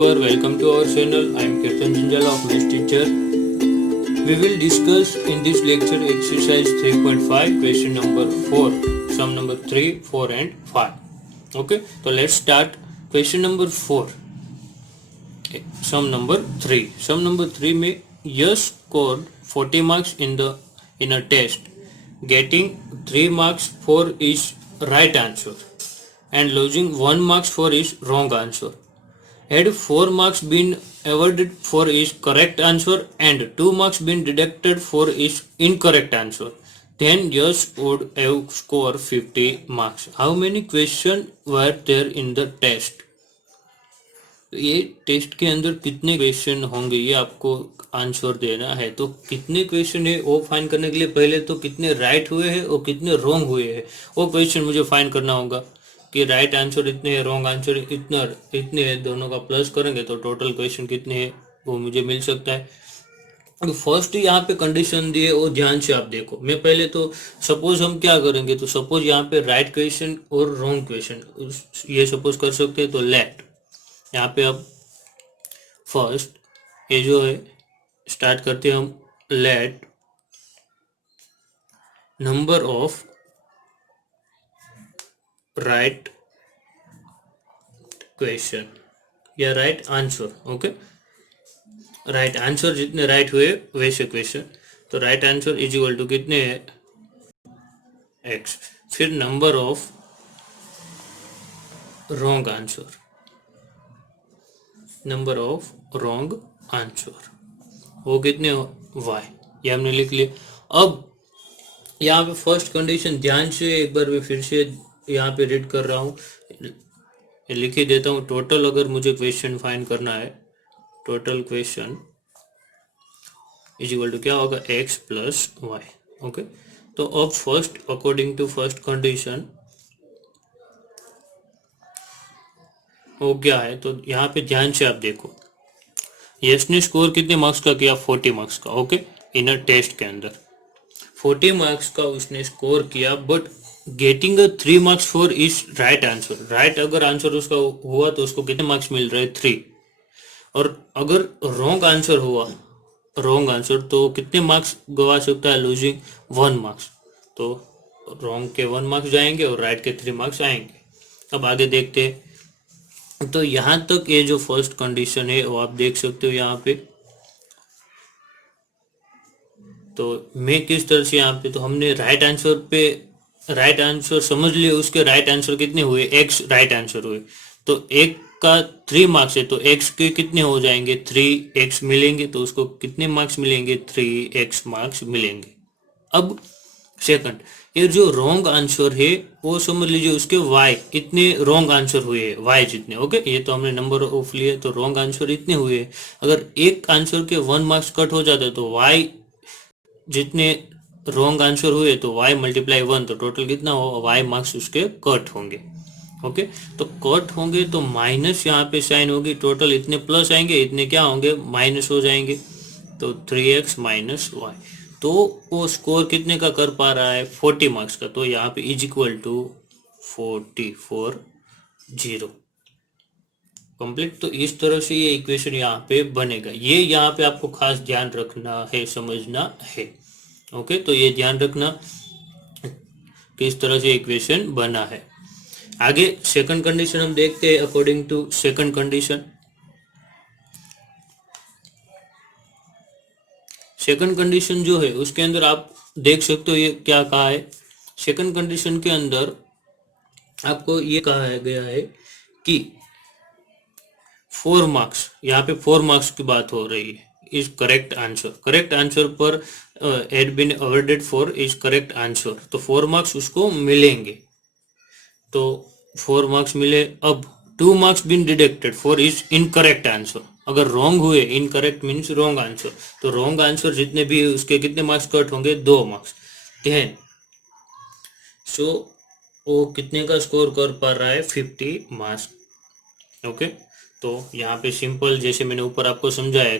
Welcome to our channel. I am Kirtan Jinjal of Maths Teacher. We will discuss in this lecture exercise 3.5 question number 4, sum number 3, 4 and 5. Okay, so let's start question number 4. Sum number 3. Sum number 3 में यश scored 40 marks in a test, getting 3 marks for his right answer and losing 1 marks for his wrong answer. Had 4 marks been awarded for his correct answer and 2 marks been deducted for his incorrect answer, then Yash would have scored 50 marks. How many questions were there in the test? तो ये test के अंदर कितने question होंगे ये आपको answer देना है। तो कितने क्वेश्चन है वो फाइंड करने के लिए पहले तो कितने राइट हुए हैं और कितने रॉन्ग हुए हैं वो क्वेश्चन मुझे फाइंड करना होगा कि राइट आंसर इतने है, रॉन्ग आंसर इतने है, दोनों का प्लस करेंगे तो टोटल क्वेश्चन कितने हैं वो मुझे मिल सकता है। तो फर्स्ट यहाँ पे कंडीशन दी है वो ध्यान से आप देखो। मैं पहले तो सपोज हम क्या करेंगे, तो सपोज यहाँ पे राइट क्वेश्चन और रॉन्ग क्वेश्चन ये सपोज कर सकते हैं। तो लेट यहाँ पे अब फर्स्ट ये जो है स्टार्ट करते हैं हम। Let number of right question या right answer, okay, right answer जितने राइट हुए वैसे क्वेश्चन। तो right answer is equal to कितने है एक्स, फिर number of wrong answer, number of wrong answer वो कितने वाई, ये हमने लिख लिया। अब यहाँ पे फर्स्ट कंडीशन ध्यान से एक बार मैं फिर से यहाँ पे रीड कर रहा हूँ, लिख ही देता हूँ। टोटल अगर मुझे क्वेश्चन फाइंड करना है, total question is equal to क्या होगा एक्स प्लस वाई, ओके। तो अब first according to first condition वो क्या है, तो यहाँ पे ध्यान से आप देखो। यश ने स्कोर कितने मार्क्स का किया, 40 मार्क्स का, ओके, इन अ टेस्ट के अंदर 40 मार्क्स का उसने स्कोर किया, but getting 3 marks for is right answer. Right अगर आंसर उसका हुआ तो उसको कितने मार्क्स मिल रहे 3, और अगर रॉन्ग आंसर हुआ, रॉन्ग आंसर, तो कितने मार्क्स गवा सकता है, लूजिंग 1 मार्क्स। तो रॉन्ग के 1 मार्क्स जाएंगे और राइट के 3 मार्क्स आएंगे। अब आगे देखते हैं। तो यहाँ तक ये जो फर्स्ट कंडीशन है वो आप देख सकते हो यहाँ पे। तो मैं किस तरह से यहाँ पे, तो हमने राइट आंसर पे राइट आंसर समझ लिए, उसके राइट आंसर कितने हुए, एक्स राइट आंसर हुए। तो एक का 3 मार्क्स है तो एक्स के कितने हो जाएंगे, 3x मिलेंगे, तो उसको कितने मार्क्स मिलेंगे, 3x मार्क्स मिलेंगे। अब सेकंड, ये जो रॉन्ग आंसर है वो समझ लीजिए उसके y इतने रॉन्ग आंसर हुए, y जितने, ओके, ये तो हमने नंबर ऑफ लिए, तो रॉन्ग आंसर इतने हुए। अगर एक आंसर के 1 मार्क्स कट हो जाते तो y जितने रॉन्ग आंसर हुए तो y मल्टीप्लाई 1, तो टोटल कितना हो, y मार्क्स उसके कट होंगे, ओके। तो कट होंगे तो माइनस यहाँ पे साइन होगी, टोटल इतने प्लस आएंगे, इतने क्या होंगे, माइनस हो जाएंगे। तो 3x माइनस वाई, तो वो स्कोर कितने का कर पा रहा है, 40 मार्क्स का। तो यहाँ पे इज इक्वल टू 44 0 कंप्लीट। तो इस तरह से ये इक्वेशन यहाँ पे बनेगा। ये यहाँ पे आपको खास ध्यान रखना है, समझना है, ओके। तो ये ध्यान रखना किस तरह से इक्वेशन बना है। आगे सेकंड कंडीशन हम देखते हैं। According to second condition, second condition जो है उसके अंदर आप देख सकते हो ये क्या कहा है। सेकंड कंडीशन के अंदर आपको ये कहा गया है कि 4 मार्क्स, यहाँ पे 4 मार्क्स की बात हो रही है, is correct answer, correct answer पर had been awarded for is correct answer, तो 4 मार्क्स उसको मिलेंगे। तो 4 मार्क्स मिले। अब 2 marks been deducted for is incorrect answer, अगर रॉन्ग हुए, इनकरेक्ट मीन्स रॉन्ग आंसर, तो रॉन्ग आंसर जितने भी उसके कितने मार्क्स कट होंगे, 2 मार्क्स। 10 सो वो कितने का स्कोर कर पा रहा है, 50 मार्क्स, ओके। तो यहाँ पे सिंपल जैसे मैंने ऊपर आपको समझाया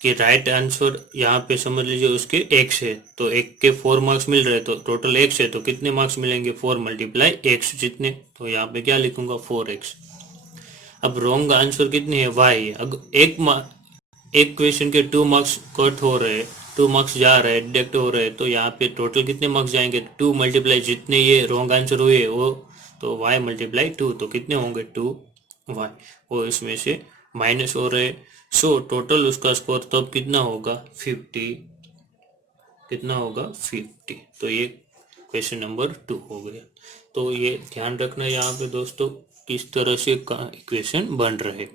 कि राइट आंसर यहाँ पे समझ लीजिए उसके x है, तो एक के 4 मार्क्स मिल रहे, तो टोटल x है, तो कितने मार्क्स मिलेंगे, 4 मल्टीप्लाई x जितने, तो यहाँ पे क्या लिखूंगा 4x। अब रॉन्ग आंसर कितनी है, वाई। अगर एक क्वेश्चन के 2 मार्क्स कट हो रहे हैं, 2 मार्क्स जा रहे हैं, डिडक्ट हो रहे हैं, तो यहाँ पे टोटल कितने मार्क्स जाएंगे, 2 मल्टीप्लाई जितने ये रॉन्ग आंसर हुए वो, तो y मल्टीप्लाई 2, तो कितने होंगे 2y, वो इसमें से माइनस हो रहे। सो टोटल उसका स्कोर तब कितना होगा 50, कितना होगा 50। तो ये क्वेश्चन नंबर 2 हो गया। तो ये ध्यान रखना यहाँ पे दोस्तों किस तरह से इक्वेशन बन रहे।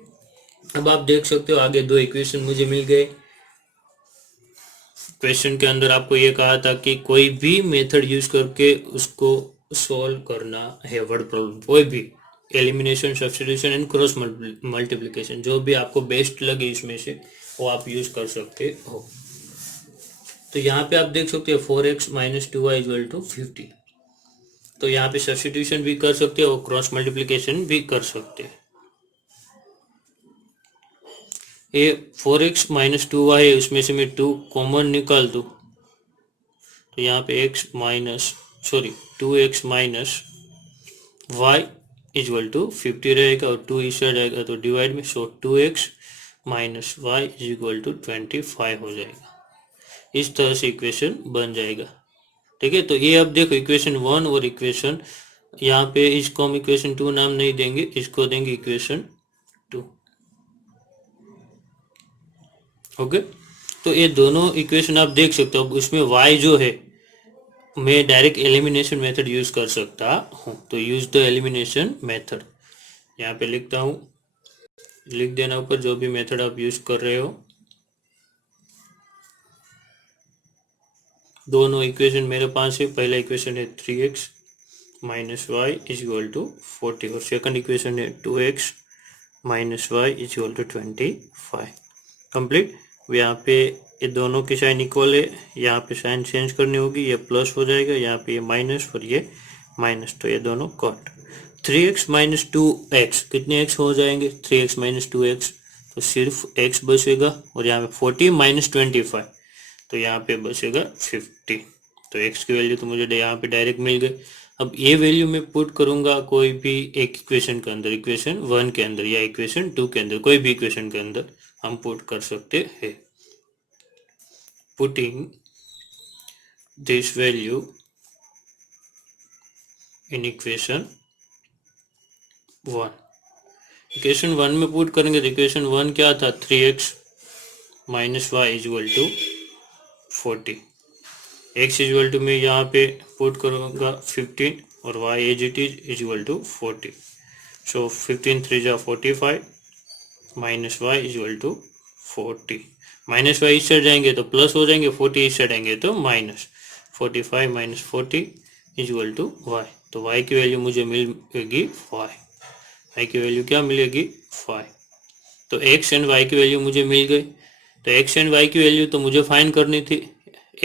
अब आप देख सकते हो आगे 2 इक्वेशन मुझे मिल गए। क्वेश्चन के अंदर आपको ये कहा था कि कोई भी मेथड यूज करके उसको सॉल्व करना है वर्ड प्रॉब्लम, कोई भी elimination, substitution and cross multiplication, जो भी आपको बेस्ट लगे इसमें से वो आप यूज कर सकते हो। तो यहाँ पे आप देख सकते हो 4x minus 2y equal to 50। तो यहाँ पे सब्स्टिट्यूशन भी कर सकते हो, क्रॉस मल्टीप्लिकेशन भी कर सकते हैं। ये 4x माइनस 2y है, उसमें से मैं 2 कॉमन निकाल दूँ तो यहाँ पे two X minus y equal to 50 रहेगा और 2 इस साइड आएगा तो डिवाइड में, so 2x minus y equal to 25 हो जाएगा। इस तरह से इक्वेशन बन जाएगा। ठीक है, तो ये अब देखो इक्वेशन 1 और इक्वेशन, यहाँ पे इसको हम इक्वेशन 2 नाम नहीं देंगे, इसको देंगे इक्वेशन 2। ओके, तो ये दोनों इक्वेशन आप देख सकते हो। अब उसमें y जो है मैं डायरेक्ट एलिमिनेशन मेथड यूज कर सकता हूँ, तो यूज द एलिमिनेशन मेथड यहाँ पे लिखता हूँ, लिख देना ऊपर जो भी मेथड आप यूज कर रहे हो। दोनों इक्वेशन मेरे पास है। पहला इक्वेशन है 3x minus Y is equal to 40 और सेकंड इक्वेशन है 2x minus Y is equal to 25। Complete. यहाँ पे ये दोनों की साइन इक्वल है, यहाँ पे साइन चेंज करनी होगी, ये प्लस हो जाएगा, यहाँ पे ये माइनस और ये माइनस, तो ये दोनों कट। 3x माइनस 2x कितने x हो जाएंगे, 3x माइनस 2x, तो सिर्फ x बचेगा और यहाँ पे 40 माइनस 25 तो यहाँ पे बचेगा 50। तो x की वैल्यू तो मुझे यहाँ पे डायरेक्ट मिल गई। अब ये वैल्यू मैं पुट करूंगा कोई भी एक इक्वेशन के अंदर, इक्वेशन 1 के अंदर या इक्वेशन 2 के अंदर, कोई भी इक्वेशन के अंदर हम पुट कर सकते हैं। Putting this value in equation 1, equation 1 में पुट करेंगे तो इक्वेशन 1 क्या था, 3x minus Y is equal to 40। x equal to मैं यहाँ पे पुट करूँगा 15 और y as it is equal to 40। So 15 3 जा 45 minus Y equal to 40। Minus Y इस साइड जाएंगे तो प्लस हो जाएंगे, 40 इस साइड आएंगे तो minus, 45 minus 40 equal to y। तो y की वैल्यू मुझे मिलेगी 5। y की वैल्यू क्या मिलेगी 5। तो x एंड y की वैल्यू मुझे मिल गई। तो x एंड y की वैल्यू तो मुझे फाइंड करनी थी,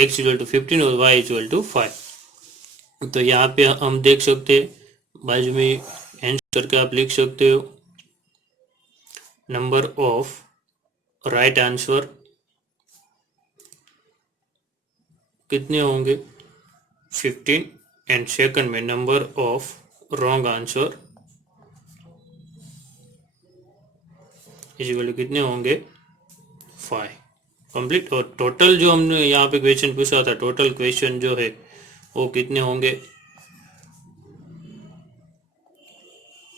x इक्वल टू 15 और y इक्वल टू 5। तो यहाँ पे हम देख सकते हैं बाजू में आंसर करके आप लिख सकते हो, नंबर ऑफ राइट आंसर कितने होंगे 15 एंड सेकंड में number of wrong answer equal to कितने होंगे 5। कंप्लीट। और टोटल जो हमने यहाँ पे क्वेश्चन पूछा था, टोटल क्वेश्चन जो है वो कितने होंगे,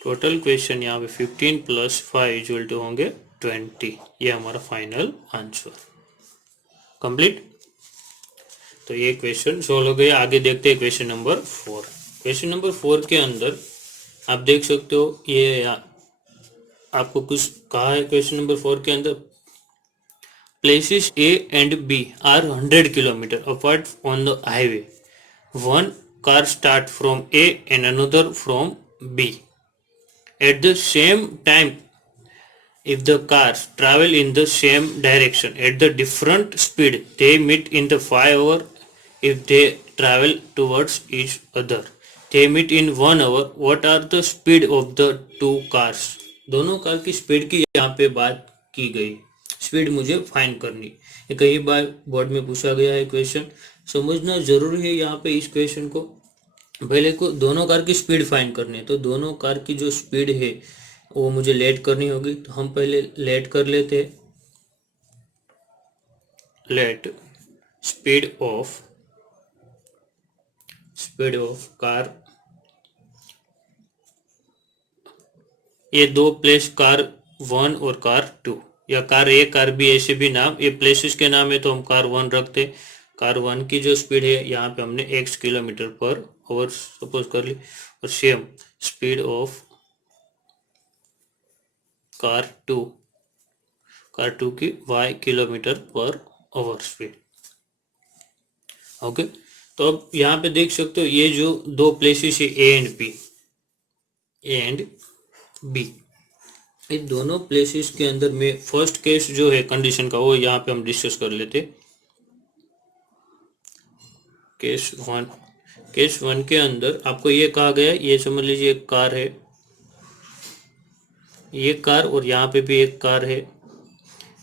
टोटल क्वेश्चन यहाँ पे 15 प्लस 5 इक्वल टू होंगे 20। ये हमारा फाइनल आंसर। कंप्लीट। तो ये क्वेश्चन सोल्व हो गए। आगे देखते हैं क्वेश्चन नंबर 4। क्वेश्चन नंबर 4 के अंदर आप देख सकते हो, ये आपको कुछ कहा है क्वेश्चन नंबर 4 के अंदर, places A and B are 100 km apart on the highway. One car starts from A and another from B. At the same time, if the cars travel in the same direction at the different speed, they meet in the 5 hour. If they travel towards each other, they meet in 1 hour. What are the speed of the two cars? दोनों car की speed की यहाँ पे बात की गई। Speed मुझे find करनी, ये कई बार बोर्ड में पूछा गया है क्वेश्चन, समझना जरूरी है यहाँ पे इस क्वेश्चन को। पहले को दोनों कार की स्पीड फाइंड करनी है, तो दोनों कार की जो स्पीड है वो मुझे लेट करनी होगी, तो हम पहले लेट कर लेते हैं। लेट स्पीड ऑफ कार, ये दो प्लेस कार 1 और कार 2 या कार ए कार बी ऐसे भी नाम, ये प्लेसेस के नाम है, तो हम कार 1 रखते। कार 1 की जो स्पीड है यहाँ पे हमने x kilometre per our suppose कर ली, और सेम स्पीड ऑफ कार 2 की y kilometre per our speed. Okay, तो अब यहाँ पे देख सकते हो ये जो दो प्लेसेस है ए एंड बी, इन दोनों प्लेसेस के अंदर में फर्स्ट केस जो है कंडीशन का वो यहाँ पे हम डिस्कस कर लेते। केस वन के अंदर आपको ये कहा गया, ये समझ लीजिए एक कार है, ये कार और यहाँ पे भी एक कार है,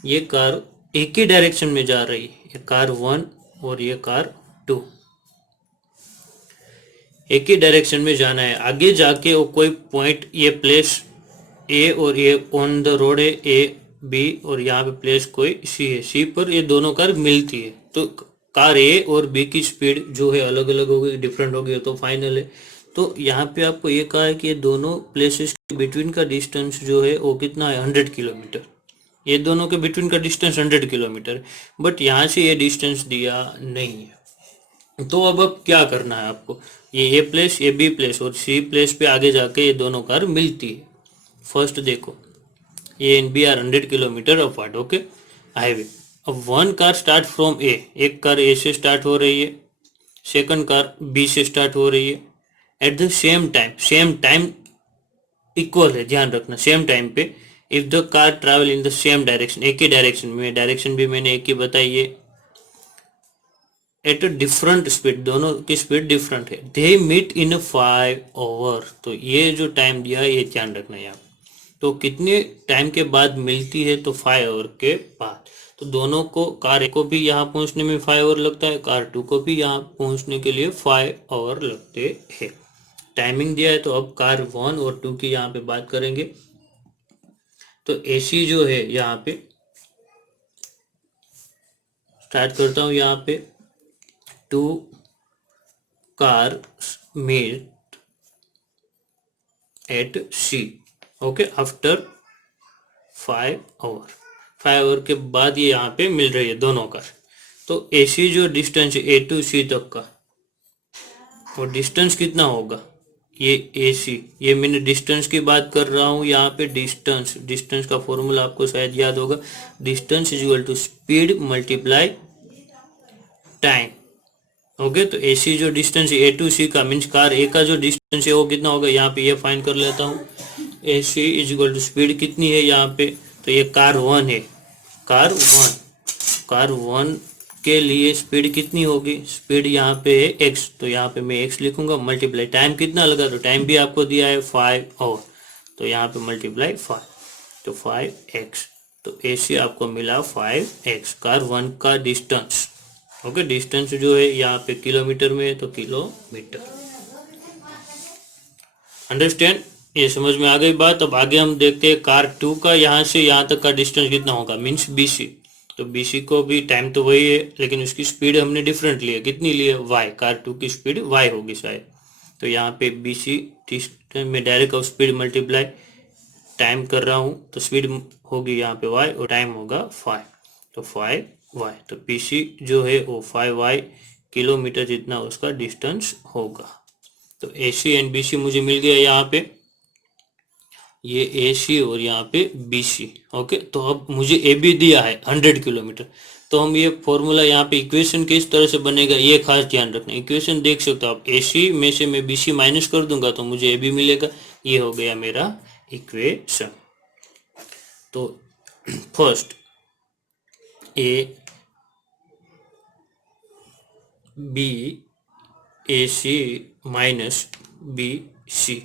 ये कार एक ही डायरेक्शन में जा रही है, ये कार 1 और ये कार 2 एक ही डायरेक्शन में जाना है। आगे जाके वो कोई पॉइंट, ये प्लेस ए और ये ऑन द रोड है ए बी, और यहाँ पे प्लेस कोई सी है, सी पर ये दोनों कार मिलती है, तो कार ए और बी की स्पीड जो है अलग अलग हो गई, डिफरेंट हो गई, तो फाइनल है। तो यहाँ पे आपको ये कहा है कि ये दोनों प्लेसेस के बिटवीन का डिस्टेंस जो है वो कितना है 100 किलोमीटर, ये दोनों के बिटवीन का डिस्टेंस 100 किलोमीटर, बट यहाँ से ये डिस्टेंस दिया नहीं है। तो अब क्या करना है आपको, ये ए प्लेस, ये बी प्लेस और सी प्लेस पे आगे जाके ये दोनों कार मिलती है। फर्स्ट देखो, A and B are 100 kilometre apart, okay, highway. अब one car start from A, एक कार ए से स्टार्ट हो रही है, सेकंड कार बी से स्टार्ट हो रही है, at the same time equal है, ध्यान रखना सेम टाइम पे। If the car travel in the same direction, एक ही डायरेक्शन में, डायरेक्शन भी मैंने एक ही बताई है, एट अ डिफरेंट स्पीड, दोनों की स्पीड डिफरेंट है, दे मीट इन 5 आवर। तो ये जो टाइम दिया है ये ध्यान रखना है यहाँ। तो कितने टाइम के बाद मिलती है, तो 5 आवर के बाद। तो दोनों को, कार ए को भी यहाँ पहुंचने में 5 आवर लगता है, कार 2 को भी यहाँ पहुंचने के लिए 5 आवर लगते हैं। टाइमिंग दिया है, तो अब कार 1 और 2 की यहाँ पे बात करेंगे। तो एसी जो है यहाँ पे स्टार्ट करता हूँ, यहाँ पे 2 cars meet at C, okay, after 5 hour. 5 hour के बाद ये यहाँ पे मिल रही है दोनों कार। तो AC जो डिस्टेंस है A टू C तक का, वो डिस्टेंस कितना होगा, ये AC, ये मैंने डिस्टेंस की बात कर रहा हूँ यहाँ पे। डिस्टेंस का फॉर्मूला आपको शायद याद होगा, distance is equal to speed multiply time, okay. तो AC जो डिस्टेंस है A टू C का, मीन्स कार A का जो डिस्टेंस है वो कितना होगा, यहाँ पे ये फाइंड कर लेता हूँ। AC is equal to speed कितनी है यहाँ पे, तो ये कार 1 है, कार 1 के लिए स्पीड कितनी होगी, स्पीड यहाँ पे है x, तो यहाँ पे मैं x लिखूंगा, मल्टीप्लाई टाइम कितना लगा, तो टाइम भी आपको दिया है 5 आवर, तो यहाँ पे मल्टीप्लाई 5, तो 5x, तो AC आपको मिला 5x, कार 1 का डिस्टेंस, ओके। डिस्टेंस जो है यहाँ पे किलोमीटर में है, तो किलोमीटर, अंडरस्टैंड, ये समझ में आ गई बात। अब आगे हम देखते हैं कार 2 का यहाँ से यहाँ तक का डिस्टेंस कितना होगा, मीन्स BC। तो BC को भी टाइम तो वही है, लेकिन उसकी स्पीड हमने डिफरेंट ली है, कितनी ली है, y, कार 2 की स्पीड y होगी शायद। तो यहाँ पे BC में direct of speed multiply time कर रहा हूँ, तो स्पीड होगी यहाँ पे y और टाइम होगा 5, तो 5y, तो BC जो है वो 5y किलोमीटर जितना उसका डिस्टेंस होगा। तो AC एंड BC मुझे मिल गया यहाँ पे, ये AC और यहाँ पे BC, ओके। तो अब मुझे AB दिया है 100 किलोमीटर, तो हम ये फॉर्मूला यहाँ पे इक्वेशन किस तरह से बनेगा ये खास ध्यान रखना। इक्वेशन देख सकते हो आप, AC में से मैं BC माइनस कर दूंगा तो मुझे AB मिलेगा, ये हो गया मेरा इक्वेशन। तो first AC minus BC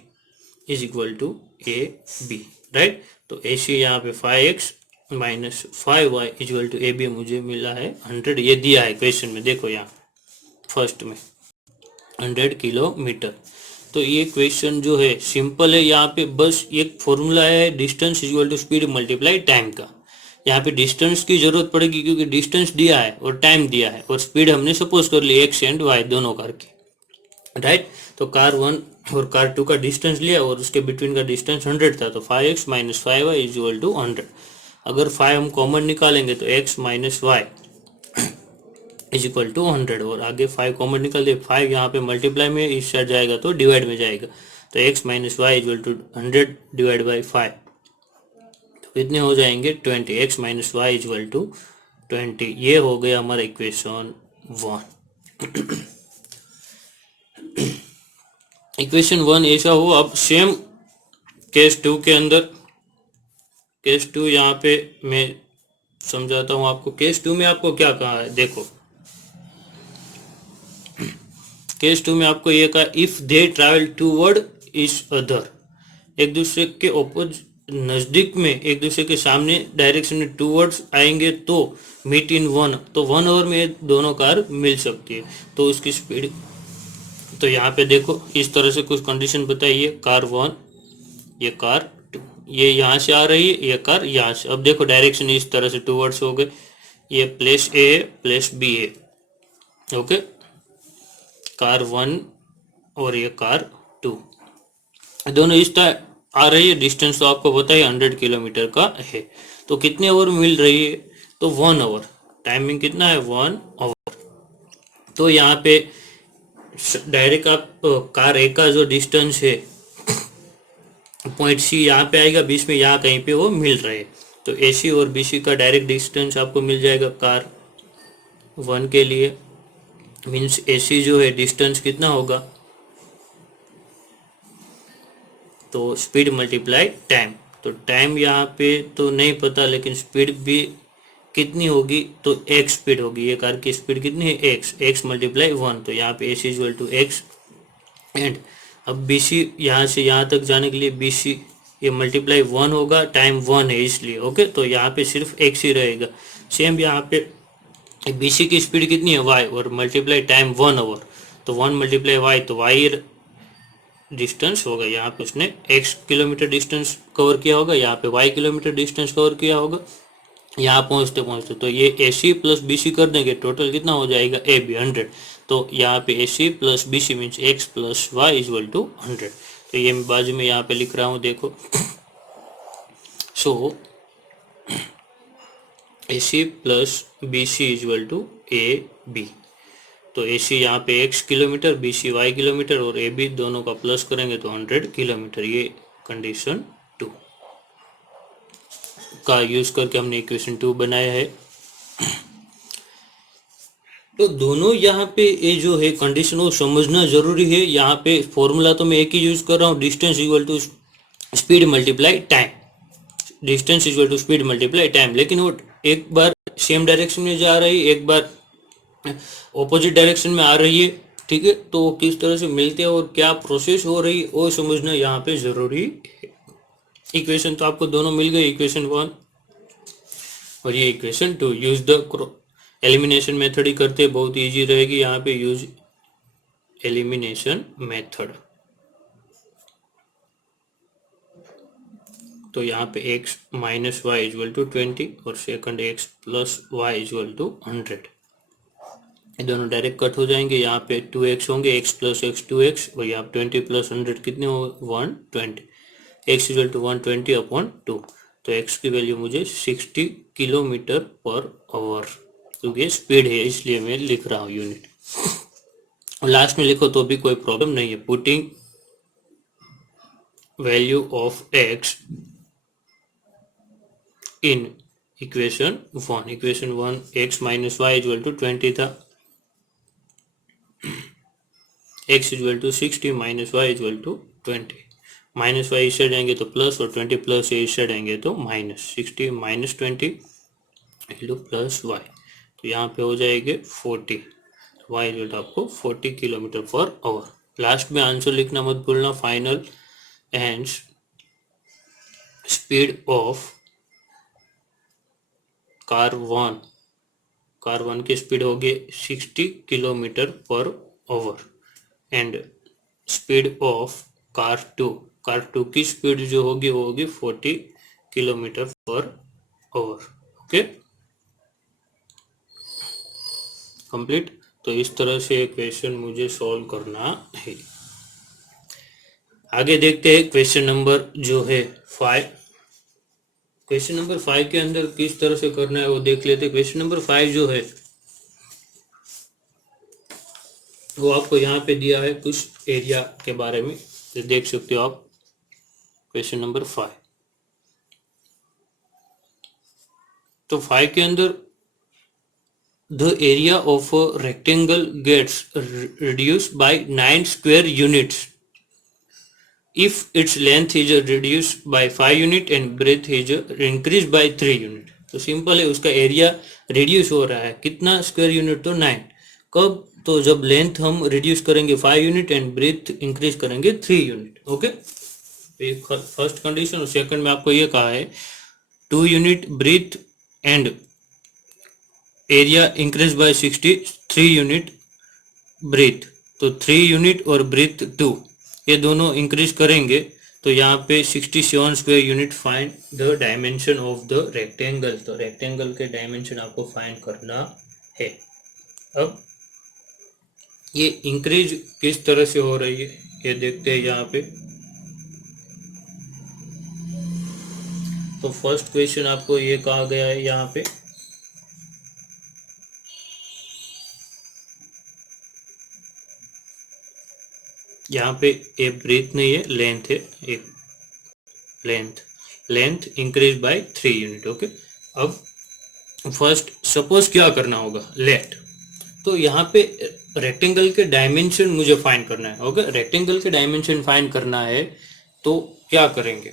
is equal to AB, right. तो AC यहाँ पे 5x minus 5y equal to AB मुझे मिला है 100, ये दिया है क्वेश्चन में, देखो यहाँ फर्स्ट में 100 किलोमीटर। तो ये क्वेश्चन जो है सिंपल है। यहाँ पे बस एक फॉर्मूला है distance equal to speed multiply time का। यहाँ पे डिस्टेंस की जरूरत पड़ेगी क्योंकि डिस्टेंस दिया है और टाइम दिया है, और स्पीड हमने सपोज कर ली एक्स एंड वाई दोनों करके, राइट। तो कार 1 और कार 2 का डिस्टेंस लिया और उसके बिटवीन का डिस्टेंस 100 था, तो 5x minus 5y is equal to 100। अगर 5 हम कॉमन निकालेंगे तो x minus Y is equal to 100, और आगे 5 कॉमन निकाल दिए, 5 यहाँ पे मल्टीप्लाई में इस साइड जाएगा तो डिवाइड में जाएगा, तो x minus Y is equal to 100 divide by 5, तो कितने हो जाएंगे 20। x minus Y is equal to 20। ये हो गया हमारा इक्वेशन 1। इक्वेशन 1 ऐसा हो। अब सेम केस 2 के अंदर, केस 2 यहाँ पे मैं समझाता हूँ आपको। केस 2 में आपको क्या कहा है, देखो केस 2 में आपको ये कहा if they travel toward each other, एक दूसरे के नजदीक में, एक दूसरे के सामने डायरेक्शन में टूवर्ड्स आएंगे तो मीट इन 1, तो 1 आवर में दोनों कार मिल सकती है। तो उसकी स्पीड, तो यहाँ पे देखो इस तरह से कुछ कंडीशन बताइए, कार 1, ये कार 2, ये यहाँ से आ रही है, ये कार यहाँ से। अब देखो डायरेक्शन इस तरह से टूवर्ड्स हो गए, ये प्लेस ए है, प्लेस बी है, ओके। कार 1 और ये कार 2 दोनों इस तरह आ रही है। डिस्टेंस तो आपको पता है 100 किलोमीटर का है। तो कितने आवर मिल रही है, तो 1 आवर। टाइमिंग कितना है 1 आवर। तो यहाँ पे डायरेक्ट आप कार ए का जो डिस्टेंस है पॉइंट सी यहाँ पे आएगा, बीच में यहाँ कहीं पे वो मिल रहे, तो ए सी और बी सी का डायरेक्ट डिस्टेंस आपको मिल जाएगा कार 1 के लिए। मीन्स ए सी जो है डिस्टेंस कितना होगा, तो स्पीड मल्टीप्लाई टाइम। तो टाइम यहाँ पे तो नहीं पता, लेकिन स्पीड भी कितनी होगी, तो x स्पीड होगी। ये कार की स्पीड कितनी है x मल्टीप्लाई 1, तो यहाँ पे ac equal to x। And अब bc यहाँ से यहाँ तक जाने के लिए bc ये मल्टीप्लाई 1 होगा, टाइम 1 है इसलिए, ओके। तो यहाँ पे सिर्फ x ही रहेगा। सेम यहाँ पे bc की स्पीड कितनी है y, और मल्टीप्लाई टाइम 1 आवर, तो 1 मल्टीप्लाई y, तो y डिस्टेंस होगा। यहाँ पे उसने x किलोमीटर डिस्टेंस कवर किया होगा, यहाँ पे y किलोमीटर डिस्टेंस कवर किया होगा यहाँ पहुँचते पहुँचते। तो ये AC प्लस BC कर देंगे, टोटल कितना हो जाएगा AB 100। तो यहाँ पे AC plus BC means x plus Y equal to 100। तो ये मैं बाजू में यहाँ पे लिख रहा हूँ, देखो। So AC plus BC equal to AB। तो AC यहाँ पे x kilometre, BC y kilometre, और AB दोनों का प्लस करेंगे तो 100 किलोमीटर। ये कंडीशन 2 का यूज करके हमने इक्वेशन 2 बनाया है। तो दोनों यहाँ पे ये जो है कंडीशन वो समझना जरूरी है। यहाँ पे फॉर्मूला तो मैं एक ही यूज कर रहा हूँ, distance equal to speed multiply time, distance equal to speed multiply time. लेकिन वो एक बार सेम डायरेक्शन में जा रही है, एक बार ऑपोजिट डायरेक्शन में आ रही है, ठीक है। तो वो किस तरह से मिलते हैं और क्या प्रोसेस हो रही है वो समझना यहाँ पे जरूरी है। इक्वेशन तो आपको दोनों मिल गई, इक्वेशन 1 और ये equation 2। Use the elimination method ही करते, बहुत इजी रहेगी। यहाँ पे यूज एलिमिनेशन मेथड, तो यहाँ पे x minus Y equal to 20 और second x plus Y equal to 100, ये दोनों डायरेक्ट कट हो जाएंगे। यहाँ पे 2x होंगे, x प्लस x 2x, और यहाँ 20 प्लस 100 कितने हो 120, x इक्वल टू 120 अपॉन 2। तो x की वैल्यू मुझे 60 किलोमीटर पर आवर, क्योंकि स्पीड है इसलिए मैं लिख रहा हूँ यूनिट। लास्ट में लिखो तो भी कोई प्रॉब्लम नहीं है। Putting value of x in equation 1, equation 1 x minus Y equal to 20 था, x equal to 60 minus Y equal to 20, minus Y इस साइड आएंगे तो प्लस, और 20 प्लस इस साइड आएंगे तो minus, 60 minus 20 into plus y, तो यहाँ पे हो जाएंगे 40, वाई इक्वल टू आपको 40 किलोमीटर पर आवर। लास्ट में आंसर लिखना मत भूलना। Final and speed of car 1 की स्पीड होगी 60 kilometre per hour, and speed of car two की स्पीड जो होगी वो होगी 40 kilometre per our. Okay, complete. तो इस तरह से क्वेश्चन मुझे सॉल्व करना है। आगे देखते हैं क्वेश्चन नंबर जो है 5। क्वेश्चन नंबर 5 के अंदर किस तरह से करना है वो देख लेते हैं। क्वेश्चन नंबर 5 जो है वो आपको यहाँ पे दिया है कुछ एरिया के बारे में, तो देख सकते हो आप। क्वेश्चन नंबर 5, तो 5 के अंदर the area of a rectangle gets reduced by 9 square units if its length is reduced by 5 unit and breadth is increased by 3 unit। तो सिंपल है, उसका एरिया रिड्यूस हो रहा है कितना स्क्वायर यूनिट, तो 9। कब, तो जब लेंथ हम रिड्यूस करेंगे 5 यूनिट एंड ब्रेथ इंक्रीज करेंगे 3 यूनिट। Okay, first condition. और सेकंड में आपको ये कहा है 2 unit breadth and area increase by 63 unit breadth. तो 3 यूनिट और ब्रेथ 2 ये दोनों इंक्रीज करेंगे, तो यहाँ पे 67 square unit find the dimension of the rectangle. तो रेक्टेंगल के डायमेंशन आपको फाइंड करना है। अब ये इंक्रीज किस तरह से हो रही है ये देखते हैं यहाँ पे। तो फर्स्ट क्वेश्चन आपको ये कहा गया है यहाँ पे, यहाँ पे ये ब्रेथ नहीं है, लेंथ है। एक length increase by 3 unit. Okay, अब फर्स्ट सपोज क्या करना होगा, लेट। तो यहाँ पे रेक्टेंगल के डायमेंशन मुझे फाइंड करना है। ओके, रेक्टेंगल के डायमेंशन फाइंड करना है तो क्या करेंगे,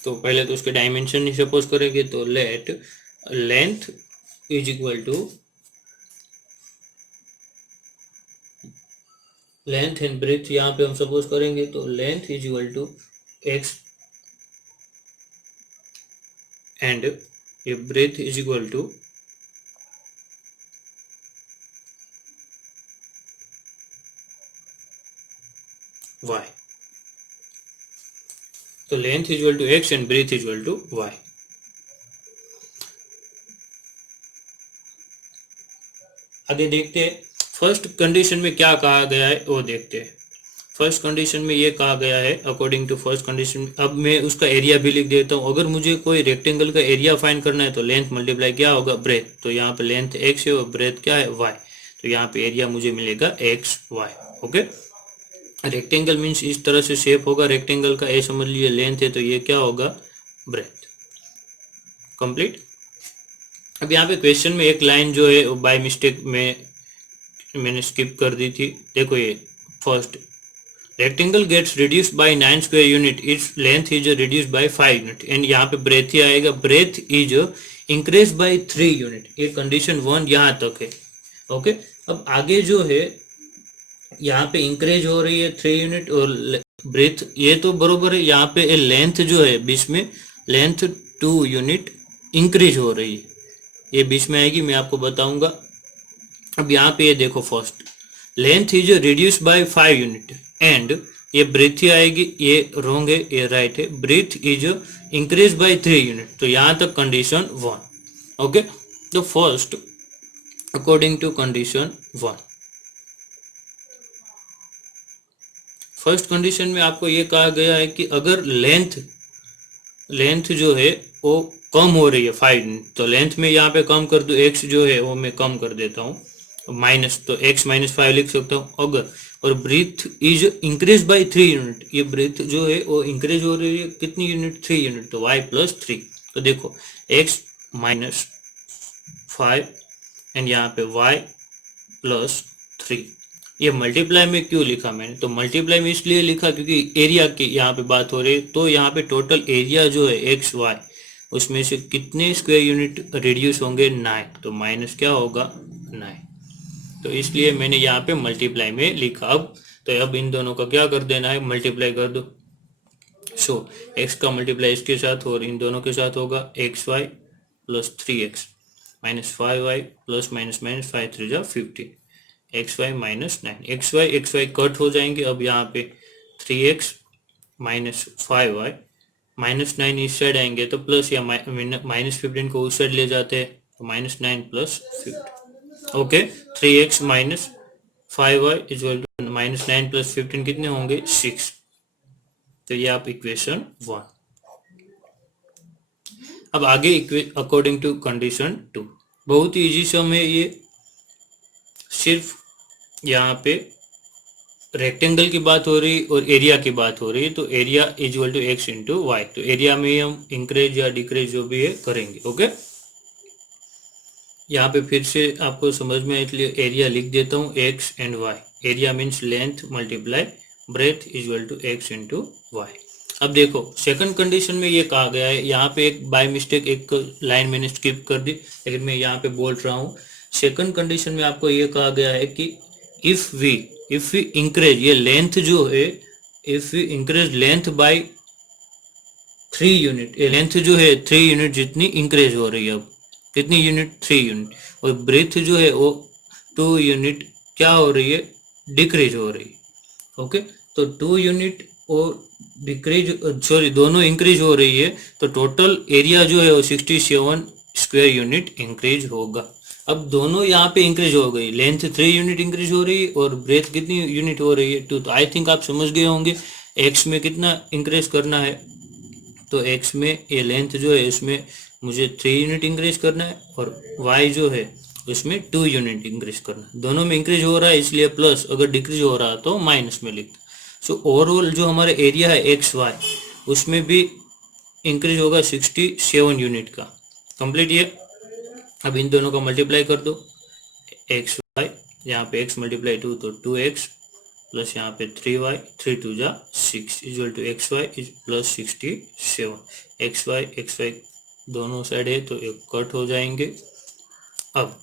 तो पहले तो उसके डायमेंशन ही सपोज करेंगे। तो let length is equal to length and breadth, यहाँ पे हम सपोज करेंगे तो length is equal to x and ये breadth is equal to y। तो length is equal to x and breadth is equal to y। आगे देखते हैं फर्स्ट कंडीशन में क्या कहा गया है वो देखते हैं। फर्स्ट कंडीशन में ये कहा गया है, अकॉर्डिंग टू फर्स्ट कंडीशन। अब मैं उसका एरिया भी लिख देता हूँ। अगर मुझे कोई रेक्टेंगल का एरिया फाइंड करना है तो लेंथ मल्टीप्लाई क्या होगा, ब्रेथ। तो यहाँ पे लेंथ x है और ब्रेथ क्या है, y। तो यहाँ पे एरिया मुझे मिलेगा x y। Okay, rectangle means इस तरह से शेप होगा रेक्टेंगल का, ए समझ लीजिए लेंथ है तो ये क्या होगा, ब्रेथ। कंप्लीट। अब यहाँ पे क्वेश्चन में एक लाइन जो है बाय मिस्टेक में मैंने स्किप कर दी थी। देखो ये first, rectangle gets reduced by 9 square unit, its length is reduced by 5 unit and यहाँ पे ब्रेथ ही आएगा, breadth is increase by 3 unit. ये कंडीशन 1 यहाँ तक है। ओके, अब आगे जो है यहाँ पे इंक्रीज हो रही है 3 यूनिट और ब्रेथ, ये तो बरोबर है। यहाँ पे लेंथ जो है बीच में लेंथ 2 यूनिट इंक्रीज हो रही है, ये बीच में आएगी, मैं आपको बताऊंगा। अब यहाँ पे ये देखो first, length is reduce by 5 unit and ये ब्रेथ ही आएगी, ये रॉन्ग है, ये राइट है। Breadth is increase by 3 unit. तो यहाँ तक कंडीशन 1। ओके, तो first according to condition 1, first condition में आपको ये कहा गया है कि अगर लेंथ जो है वो कम हो रही है 5 यूनिट, तो लेंथ में यहाँ पे कम कर दूं, x जो है वो मैं कम कर देता हूँ माइनस, तो x माइनस 5 लिख सकता हूँ अगर। और breadth is increase by 3 unit, ये ब्रीथ जो है वो इंक्रीज हो रही है कितनी यूनिट, 3 यूनिट, तो y प्लस 3। तो देखो x माइनस 5 एंड यहाँ पे y प्लस 3। ये मल्टीप्लाई में क्यों लिखा मैंने, तो मल्टीप्लाई में इसलिए लिखा क्योंकि एरिया की यहाँ पे बात हो रही है। तो यहाँ पे टोटल एरिया जो है एक्स वाई, उसमें से कितने स्क्वायर यूनिट रिड्यूस होंगे, 9। तो माइनस क्या होगा, 9। तो इसलिए मैंने यहाँ पे मल्टीप्लाई में लिखा। अब इन दोनों का क्या कर देना है, मल्टीप्लाई कर दो। सो एक्स का मल्टीप्लाई इसके साथ और इन दोनों के साथ होगा, x y plus 3x minus 5y plus minus minus 5 3 जा 15, x y minus 9। X y cut हो जाएंगे। अब यहाँ पे 3x माइनस 5y, -9 इस साइड आएंगे तो प्लस, या -15 को उस साइड ले जाते हैं तो -9 plus 15। Okay, 3x minus 5y equal to -9 plus 15 कितने होंगे 6। तो ये आप इक्वेशन 1। अब आगे अकॉर्डिंग टू कंडीशन 2, बहुत ही इजी सम है ये। सिर्फ यहाँ पे रेक्टेंगल की बात हो रही और एरिया की बात हो रही है, तो area equal to x into y. तो एरिया में हम इंक्रीज या डिक्रीज जो भी है करेंगे। ओके, यहाँ पे फिर से आपको समझ में आए इसलिए एरिया लिख देता हूँ x and y. Area means length multiply breadth equal to x into y. अब देखो सेकंड कंडीशन में ये कहा गया है, यहाँ पे एक बाय मिस्टेक एक लाइन मैंने स्किप कर दी, लेकिन मैं यहाँ पे बोल रहा हूँ। सेकंड कंडीशन में आपको ये कहा गया है कि इफ वी इंक्रीज, ये लेंथ जो है, if we increase length by 3 unit, ये लेंथ जो है 3 यूनिट जितनी इंक्रीज हो रही है। अब कितनी यूनिट 3 यूनिट, और ब्रेथ जो है वो 2 यूनिट क्या हो रही है डिक्रीज हो रही है। ओके, तो 2 यूनिट और डिक्रीज, सॉरी दोनों इंक्रीज हो रही है, तो टोटल एरिया जो है वो 67 स्क्वायर यूनिट इंक्रीज होगा। अब दोनों यहाँ पे इंक्रीज हो गई, लेंथ 3 यूनिट इंक्रीज हो रही है और ब्रेथ कितनी यूनिट हो रही है 2। तो आई थिंक आप समझ गए होंगे एक्स में कितना इंक्रीज करना है। तो एक्स में ये लेंथ जो है इसमें मुझे 3 यूनिट इंक्रीज करना है, और वाई जो है इसमें 2 यूनिट इंक्रीज करना है। दोनों में इंक्रीज हो रहा है इसलिए प्लस, अगर डिक्रीज हो रहा है तो माइनस में लिखते। सो ओवरऑल जो हमारा एरिया है एक्स वाई, उसमें भी इंक्रीज होगा 67 यूनिट का। कंप्लीट ये। अब इन दोनों का मल्टीप्लाई कर दो, एक्स वाई, यहाँ पे एक्स मल्टीप्लाई 2 तो 2x प्लस यहाँ पे 3y, 3 2 जा 6 equal to x y is plus 67। X y दोनों साइड है तो एक कट हो जाएंगे। अब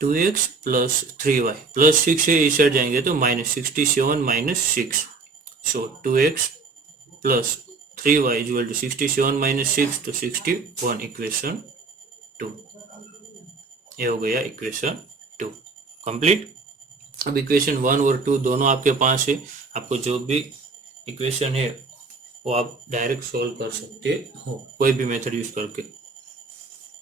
2x प्लस 3y प्लस 6 है, इस साइड जाएंगे तो -67 minus 6। So 2x plus 3y equal to 67 minus 6 तो 61, इक्वेशन 2। ये हो गया इक्वेशन 2 कंप्लीट। अब इक्वेशन 1 और 2 दोनों आपके पास है, आपको जो भी इक्वेशन है वो आप डायरेक्ट सॉल्व कर सकते हो कोई भी मेथड यूज करके।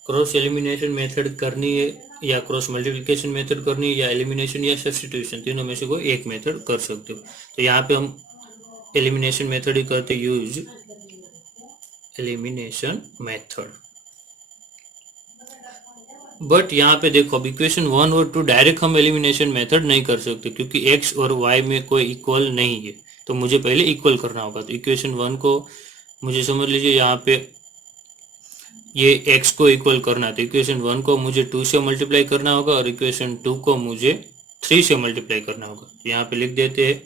क्रॉस एलिमिनेशन मेथड करनी है या क्रॉस मल्टीप्लिकेशन मेथड करनी है या एलिमिनेशन या सब्स्टिट्यूशन, तीनों में से कोई एक मेथड कर सकते हो। तो यहाँ पे हम एलिमिनेशन मेथड ही करते, यूज एलिमिनेशन मेथड। बट यहाँ पे देखो अब इक्वेशन 1 और 2 डायरेक्ट हम एलिमिनेशन मेथड नहीं कर सकते क्योंकि x और y में कोई इक्वल नहीं है, तो मुझे पहले इक्वल करना होगा। तो इक्वेशन 1 को मुझे समझ लीजिए यहाँ पे ये x को इक्वल करना है, तो इक्वेशन 1 को मुझे 2 से मल्टीप्लाई करना होगा और इक्वेशन 2 को मुझे 3 से मल्टीप्लाई करना होगा। तो यहाँ पे लिख देते हैं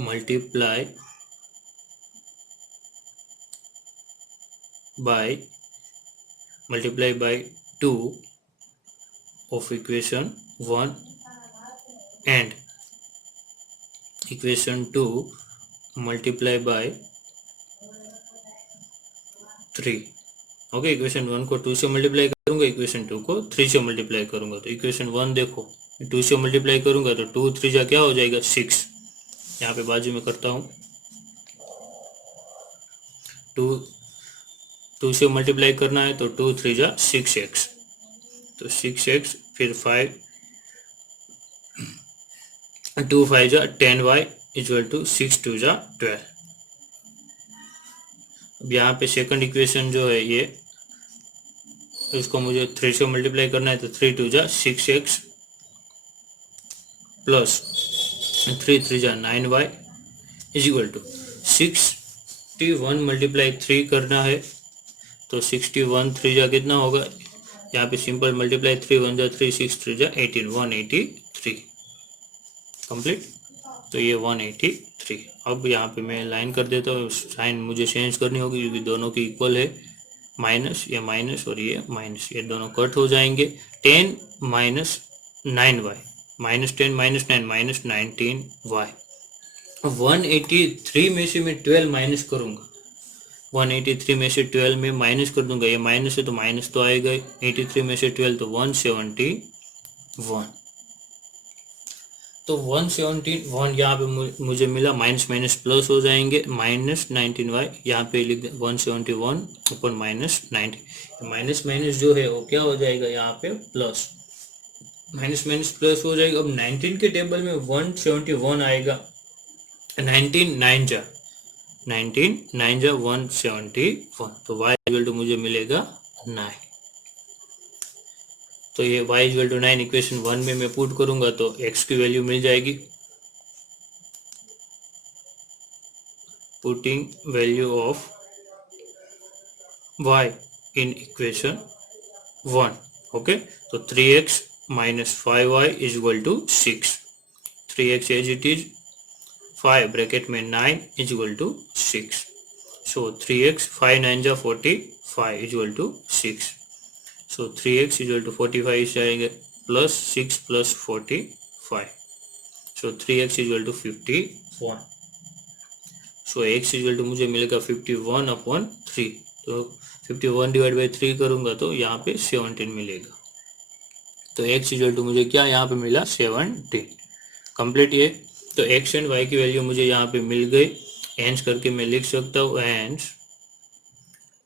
multiply by 2 of equation 1 and equation 2 multiply by 3। Okay, equation 1 को 2 से मल्टीप्लाई करूंगा, इक्वेशन 2 को 3 से मल्टीप्लाई करूंगा। तो इक्वेशन 1 देखो 2 से मल्टीप्लाई करूंगा तो 2 3 जा क्या हो जाएगा 6। यहाँ पे बाजू में करता हूँ, 2 से मल्टीप्लाई करना है तो 2 3 जा 6x, तो 6x फिर 5 2 5 जा 10y इक्वल टू 6 2 जा 12। अब यहाँ पे सेकंड इक्वेशन जो है ये, इसको मुझे 3 से मल्टीप्लाई करना है तो 3 2 जा 6x प्लस 3 3 जा 9y इक्वल टू 61 मल्टीप्लाई 3 करना है तो 61 3 जा कितना होगा, यहाँ पे सिंपल मल्टीप्लाई 3 1 जा 3 6 3 जा 18 183 कंप्लीट। तो ये 183। अब यहाँ पे मैं लाइन कर देता हूँ, साइन मुझे चेंज करनी होगी क्योंकि दोनों की इक्वल है। माइनस, ये माइनस और ये माइनस, ये दोनों कट हो जाएंगे। 10 minus 9y minus 10 minus 9 minus 19y। 183 में से मैं 12 माइनस करूँगा, 183 में से 12 में माइनस कर दूंगा, ये माइनस है तो माइनस तो आएगा ही। 83 में से 12 तो 171। तो 171 यहाँ पे मुझे मिला, माइनस माइनस प्लस हो जाएंगे, माइनस 19y यहाँ पे लिख 171 ऊपर माइनस 90, माइनस माइनस जो है वो क्या हो जाएगा यहाँ पे प्लस, माइनस माइनस प्लस हो जाएगा। अब 19 के टेबल में 171 आएगा, 19 9 जा 171, तो y इक्वल टू मुझे मिलेगा 9। तो ये y इक्वल टू 9 इक्वेशन 1 में मैं पुट करूंगा तो x की वैल्यू मिल जाएगी, putting value of y in equation 1। Okay, तो 3x minus 5y is equal to 6, 3x as it is, 5 bracket में 9 is equal to 6, so 3x 5 9 जा 45 is equal to 6, so 3x equal to 45 जाएगा plus 6 plus 45, so 3x equal to 51, so x equal to मुझे मिलेगा 51/3, तो 51 divide by 3 करूंगा तो यहाँ पे 17 मिलेगा, तो x इक्वल टू मुझे क्या यहाँ पे मिला 17 कंप्लीट ये। तो x एंड y की वैल्यू मुझे यहाँ पे मिल गई, एंस करके मैं लिख सकता हूँ, एंस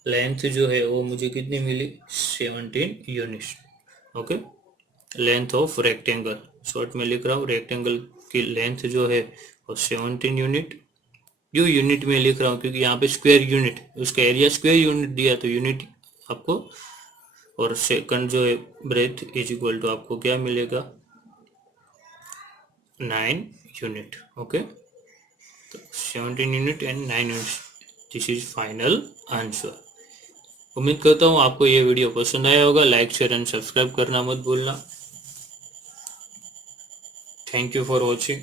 लेंथ जो है वो मुझे कितनी मिली 17 units. Okay, length of rectangle, short में लिख रहा हूँ, रेक्टेंगल की लेंथ जो है वो 17 यूनिट, जो यूनिट में लिख रहा हूँ क्योंकि यहाँ पे स्क्वायर यूनिट, उसका एरिया स्क्वायर यूनिट दिया तो यूनिट आपको, और सेकंड जो है ब्रेथ इज इक्वल टू आपको क्या मिलेगा 9 यूनिट। ओके, तो 17 unit and 9 unit, this is final answer. उम्मीद करता हूँ आपको ये वीडियो पसंद आया होगा, लाइक शेयर एंड सब्सक्राइब करना मत भूलना। Thank you for watching.